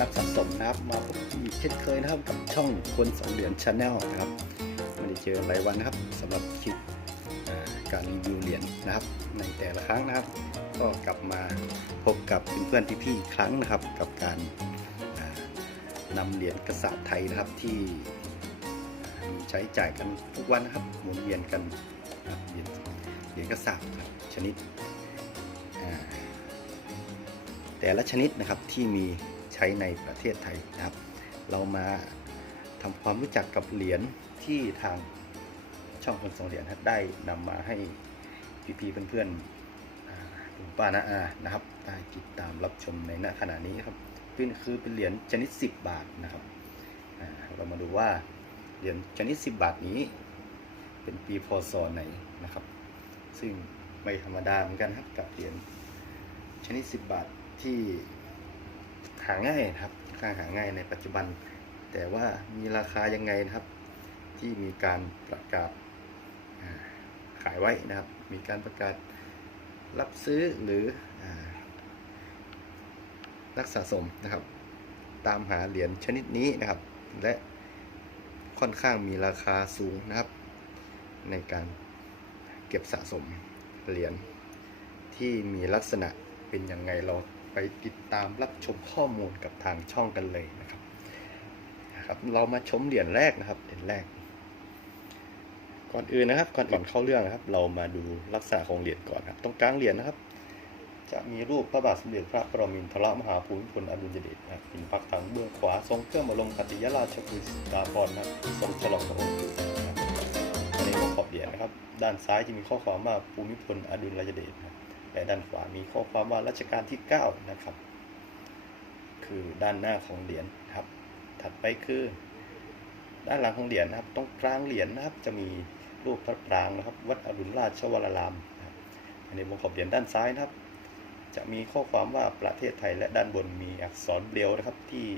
นักสะสมนะครับ มาพบอีกเช่นเคยนะครับกับช่องคนสองเหรียญชาแนลนะครับไม่ได้เจอหลายวันนะครับสำหรับคลิปการรีวิวเหรียญนะครับ ในแต่ละครั้งนะครับ ก็กลับมาพบกับเพื่อนๆพี่ๆอีกครั้งนะครับ กับการอ่านำเหรียญกระสาบไทยนะครับที่มีใช้จ่ายกันทุกวันนะครับหมุนเวียนกันเหรียญเหรียญกระสาบนะครับชนิดแต่ละชนิดนะครับที่มี ช้ในประเทศไทยนะครับ เรามาทำความรู้จักกับเหรียญที่ทางช่องคนสองเหรียญครับได้นำมาให้พี่ๆเพื่อนๆอ่าลุงป้านาอานะครับได้ติดตามรับชมในหน้าขณะนี้ครับเป็นคือเป็นเหรียญชนิด 10 บาทนะครับเรามาดูว่าเหรียญชนิด 10 บาทนี้ เป็นปีพศไหนนะครับ ซึ่งไม่ธรรมดาเหมือนกันครับกับเหรียญชนิด 10 บาทที่ หาง่ายนะครับค่อนข้างหาง่ายในปัจจุบัน แต่ว่ามีราคายังไงนะครับ ที่มีการประกาศขายไว้นะครับ มีการประกาศรับซื้อหรืออานักสะสมนะครับ ตามหาเหรียญชนิดนี้นะครับ และค่อนข้างมีราคาสูงนะครับ ในการเก็บสะสมเหรียญที่มีลักษณะเป็นยังไงเรา ไปติดตามรับชมข้อมูลกับทางช่องกันเลยนะครับนะครับ เรามาชมเหรียญแรกนะครับเหรียญแรก ก่อนอื่นนะครับ ก่อนก่อนเข้าเรื่องนะครับ เรามาดูลักษณะของเหรียญก่อนครับ ตรงกลางเหรียญนะครับ จะมีรูปพระบาทสมเด็จพระปรมินทรมหาภูมิพลอดุลยเดชนะครับหินพักทางเบื้องขวาทรงเครื่องบรมคติยราชกุฎาภรณ์นะครับทรงฉลองพระองค์นะครับอันนี้ของขอบเหรียญนะครับ ด้านซ้ายจะมีข้อความว่าภูมิพลอดุลยเดชนะครับ และด้านขวามีข้อความว่ารัชกาลที่ 9 นะครับ คือด้านหน้าของเหรียญครับ ถัดไปคือ ด้านหลังของเหรียญนะครับ ตรงกลางเหรียญนะครับ จะมีรูปพระปรางนะครับ วัดอรุณราชวรารามนะครับอันนี้วงขอบเหรียญด้านซ้ายนะครับ จะมีข้อความว่าประเทศไทยและด้านบนมีอักษรเบรลนะครับที่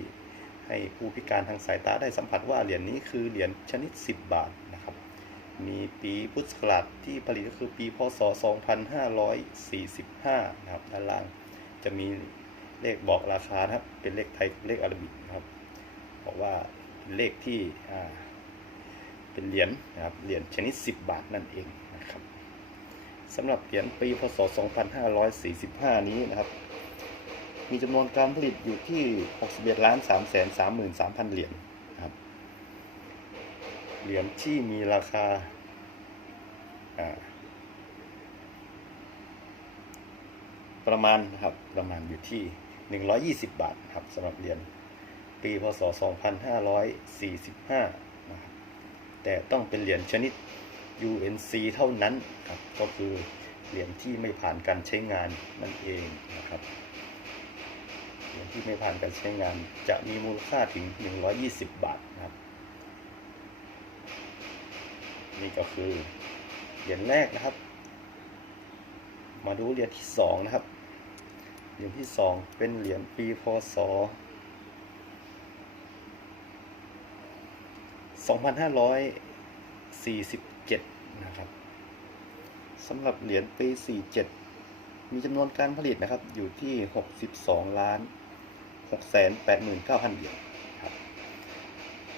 ให้ผู้พิการทางสายตาได้สัมผัสว่าเหรียญนี้คือเหรียญชนิด 10 บาทนะครับ มีปีพุทธศักราชที่ผลิตก็คือปีพศ 2545 นะครับ ด้านล่างจะมีเลขบอกราคานะครับ เป็นเลขไทยเลขอาราบิกนะครับบอกว่าเลขที่เป็นเหรียญนะครับ เหรียญชนิด 10 บาทนั่นเองนะครับสำหรับเหรียญปีพศ 2545 นี้นะครับ มีจำนวนการผลิตอยู่ที่ 61ล้าน3 3 3 3 0 0 เหรียญนะครับ เหรียญที่มีราคาประมาณนะครับประมาณอยู่ที่ 120 บาทครับสำหรับเหรียญปีพศ 2545นะครับแต่ต้องเป็นเหรียญชนิด UNC เท่านั้นครับก็คือเหรียญที่ไม่ผ่านการใช้งานนั่นเองนะครับเหรียญที่ไม่ผ่านการใช้งานจะมีมูลค่าถึง 120 บาทนะครับ นี่ก็คือเหรียญแรกนะครับ มาดูเหรียญที่สองนะครับ เหรียญที่สองเป็นเหรียญปีพศ2547 นะครับสำหรับเหรียญปี 47 มีจำนวนการผลิตนะครับอยู่ที่ 62 ล้าน 689,000 เหรียญ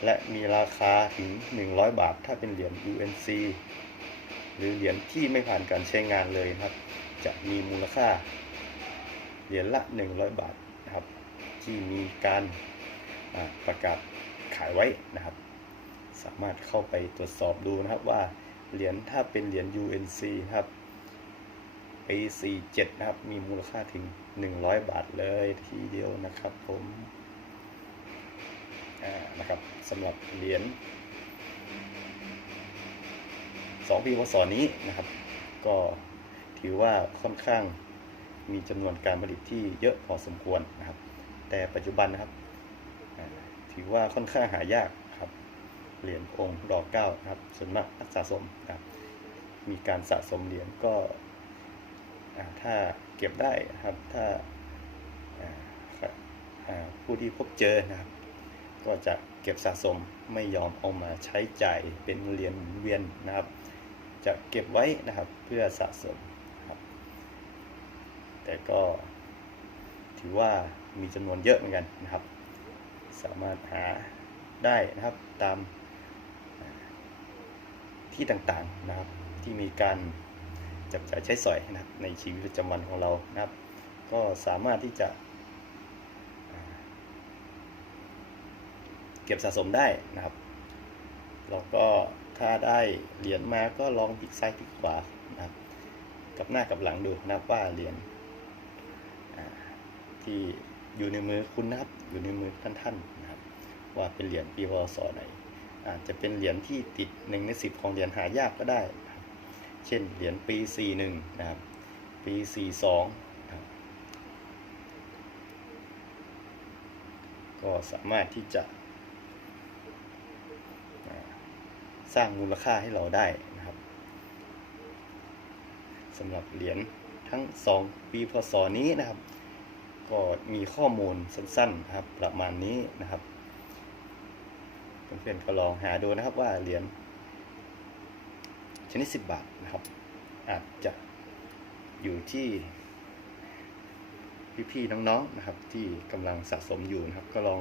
และมีราคาถึง 100 บาท ถ้าเป็นเหรียญ UNC หรือเหรียญที่ไม่ผ่านการใช้งานเลยนะครับ จะมีมูลค่า เหรียญละ 100 บาทนะครับ ที่มีการประกาศขายไว้นะครับ สามารถเข้าไปตรวจสอบดูนะครับว่าเหรียญถ้าเป็นเหรียญ UNC ครับปี47 นะครับ มีมูลค่าถึง 100 บาทเลยทีเดียวนะครับผม นะครับสำหรับเหรียญ2ปีพศนี้นะครับ ก็ถือว่าค่อนข้างมีจำนวนการผลิตที่เยอะพอสมควรนะครับ แต่ปัจจุบันนะครับถือว่าค่อนข้างหายากครับเหรียญองค์ดอกเก้าครับส่วนมากนักสะสมนะครับ มีการสะสมเหรียญก็ถ้าเก็บได้ครับถ้าผู้ที่พบเจอนะครับ ก็จะเก็บสะสมไม่ยอมเอามาใช้จ่ายเป็นเหรียญเวียนนะครับ จะเก็บไว้นะครับเพื่อสะสมครับ แต่ก็ถือว่ามีจำนวนเยอะเหมือนกันนะครับ สามารถหาได้นะครับตามที่ต่างๆนะครับที่มีการจับจ่ายใช้สอยนะครับในชีวิตประจำวันของเรานะครับ ก็สามารถที่จะอ่า เก็บสะสมได้นะครับแล้วก็ถ้าได้เหรียญมาก็ลองพลิกซ้ายพลิกขวานะครับ กับหน้ากับหลังดูนะครับว่าเหรียญที่อยู่ในมือคุณนะครับ อยู่ในมือท่านๆนะครับ ว่าเป็นเหรียญปีพศไหนอาจจะเป็นเหรียญที่ติดหนึ่งในสิบของเหรียญหายากก็ได้นะเช่นเหรียญปี 41 นะครับ ปี 42นะครับก็สามารถที่จะอ่า สร้างมูลค่าให้เราได้นะครับสำหรับเหรียญทั้ง 2 ปีพศนี้นะครับ ก็มีข้อมูลสั้นๆนะครับประมาณนี้นะครับเพื่อนๆก็ลองหาดูนะครับว่าเหรียญชนิด 10 บาทนะครับ อาจจะอยู่ที่พี่ๆน้องๆนะครับ ที่กำลังสะสมอยู่นะครับ ก็ลอง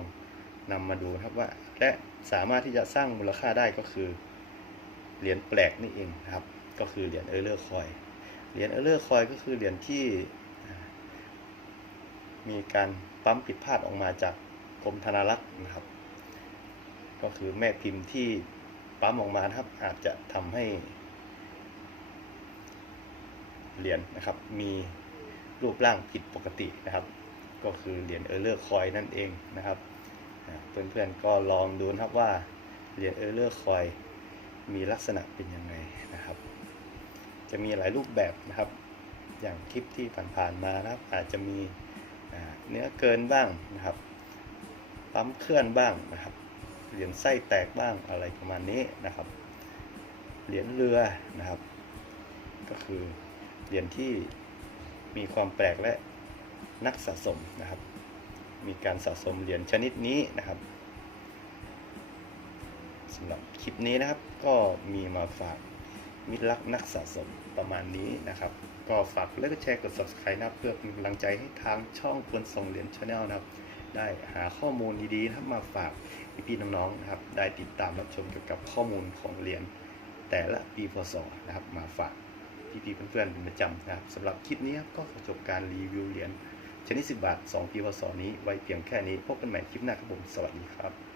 นำมาดูนะครับว่าและสามารถที่จะสร้างมูลค่าได้ก็คือ เหรียญแปลกนี่เองนะครับ ก็คือเหรียญเออร์เลอร์คอยเหรียญเออร์เลอร์คอยก็คือเหรียญที่มีการปั๊มผิดพลาดออกมาจากกรมธนารักษ์นะครับ ก็คือแม่พิมพ์ที่ปั๊มออกมาครับอาจจะทำให้เหรียญนะครับ มีรูปร่างผิดปกตินะครับ ก็คือเหรียญเออร์เลอร์คอยนั่นเองนะครับเพื่อนๆก็ลองดูนะครับว่าเหรียญเออร์เลอร์คอย มีลักษณะเป็นยังไงนะครับ จะมีหลายรูปแบบนะครับ อย่างคลิปที่ผ่านๆมานะครับ อาจจะมีเนื้อเกินบ้างนะครับปั๊มเคลื่อนบ้างนะครับ เหรียญไส้แตกบ้างอะไรประมาณนี้นะครับ เหรียญเรือนะครับ ก็คือเหรียญที่มีความแปลกและนักสะสมนะครับ มีการสะสมเหรียญชนิดนี้นะครับ สำหรับคลิปนี้นะครับ ก็มีมาฝากมิตรรักนักสะสมประมาณนี้นะครับ ก็ฝากกดไลค์กดแชร์กด subscribe นะเพื่อเป็นกำลังใจให้ทางช่องควรส่งเหรียญชาแนลนะครับ ได้หาข้อมูลดีๆนะครับมาฝากพี่ๆน้องๆนะครับ ได้ติดตามรับชมเกี่ยวกับข้อมูลของเหรียญแต่ละปีพศนะครับมาฝากพี่ๆเพื่อนๆเป็นประจำนะครับสำหรับคลิปนี้ก็ขอจบการรีวิวเหรียญชนิด 10 บาท 2 ปีพศนี้ไว้เพียงแค่นี้พบกันใหม่คลิปหน้าครับผม สวัสดีครับ